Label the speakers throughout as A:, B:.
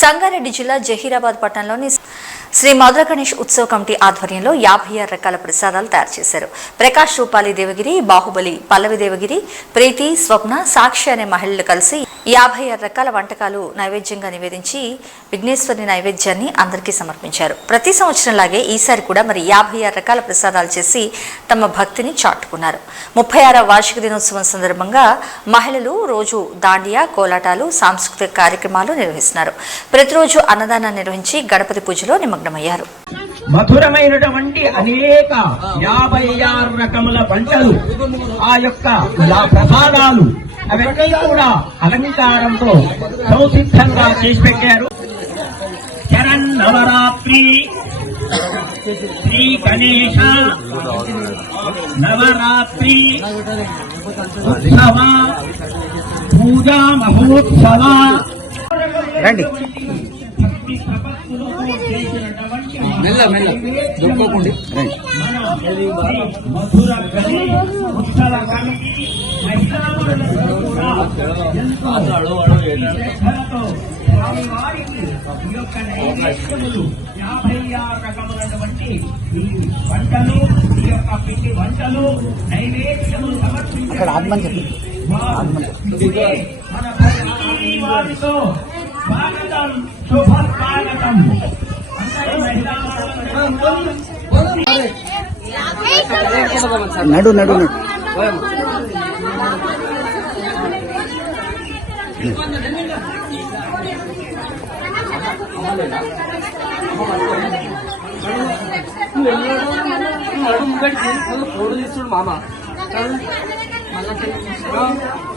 A: సంగారెడ్డి జిల్లా జహీరాబాద్ పట్టణంలోని శ్రీ మధుర గణేష్ ఉత్సవ కమిటీ ఆధ్వర్యంలో యాభై ఆరు రకాల ప్రసాదాలు తయారు చేశారు. ప్రకాష్ రూపాలి దేవగిరి బాహుబలి పల్లవి దేవగిరి ప్రీతి స్వప్న సాక్షి అనే మహిళలు కలిసి యాభై ఆరు రకాల వంటకాలు నైవేద్యంగా నివేదించి విఘ్నేశ్వరి నైవేద్యాన్ని అందరికీ సమర్పించారు. ప్రతి సంవత్సరంలాగే ఈసారి కూడా మరి యాభై ఆరు రకాల ప్రసాదాలు చేసి తమ భక్తిని చాటుకున్నారు. ముప్పై ఆరవ వార్షిక దినోత్సవం సందర్భంగా మహిళలు రోజు దాండియా కోలాటాలు సాంస్కృతిక కార్యక్రమాలు నిర్వహిస్తున్నారు. ప్రతిరోజు అన్నదానాన్ని నిర్వహించి గణపతి పూజలో నిమగ్నమయ్యారు.
B: మధురమైనటువంటి అనేక యాభై ఆరు రకముల పంటలు ఆ యొక్క ప్రసాదాలు అవన్నీ కూడా అలంకారంతో సంసిద్ధంగా చేసి పెట్టారు. చరణ్ నవరాత్రి. శ్రీ గణేశ నవరాత్రి. ఉత్సవ. పూజా మహోత్సవ.
C: రండి. మెల్ల మెల్ల. దుఃఖకుండి రండి.
B: మధుర గని ఉత్సవ కమిటీ మహిళామణులందరూ కూడా ఎంతో శ్రద్ధలతో స్వామివారికి ఈ యొక్క నైవేద్యములు యాభై ఆరు రకములైనటువంటి ఈ వంటలు ఈ యొక్క పిండి వంటలు నైవేద్యములు
C: అక్కడ ఆత్మని చెప్పి
B: సమర్పించే మన భక్తి వారితో స్వాగతం శుభ స్వాగతం అందరి మహిళామణులందరూ
C: నడు నడు నడు
D: ఫోటో తీస్తుడు మామ
B: భావరవర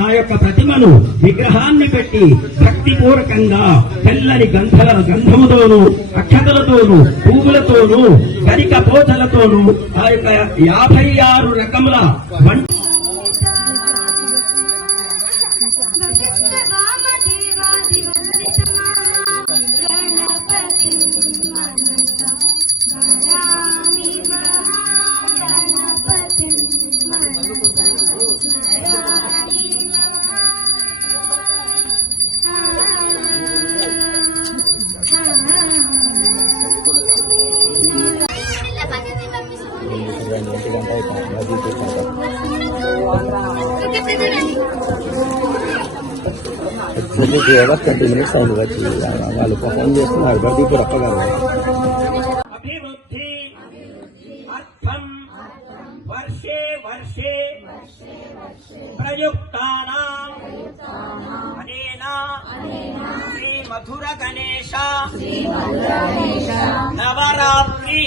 B: ఆ యొక్క ప్రతిమను విగ్రహాన్ని పెట్టి భక్తిపూర్వకంగా తెల్లని గంధల గంధముతోనూ అక్షతలతోనూ పువ్వులతోనూ గరిక పోతలతోనూ ఆ యొక్క యాభై ఆరు రకముల వంట
C: ట్వంటీ మినిట్స్ అయింది వచ్చి వాళ్ళు పర్ఫామ్ చేస్తున్నారు బయట ఇప్పుడు అప్పగారు
B: అభివృద్ధి ప్రయుక్తానాం అనేన శ్రీ మధుర గణేశ నవరాత్రి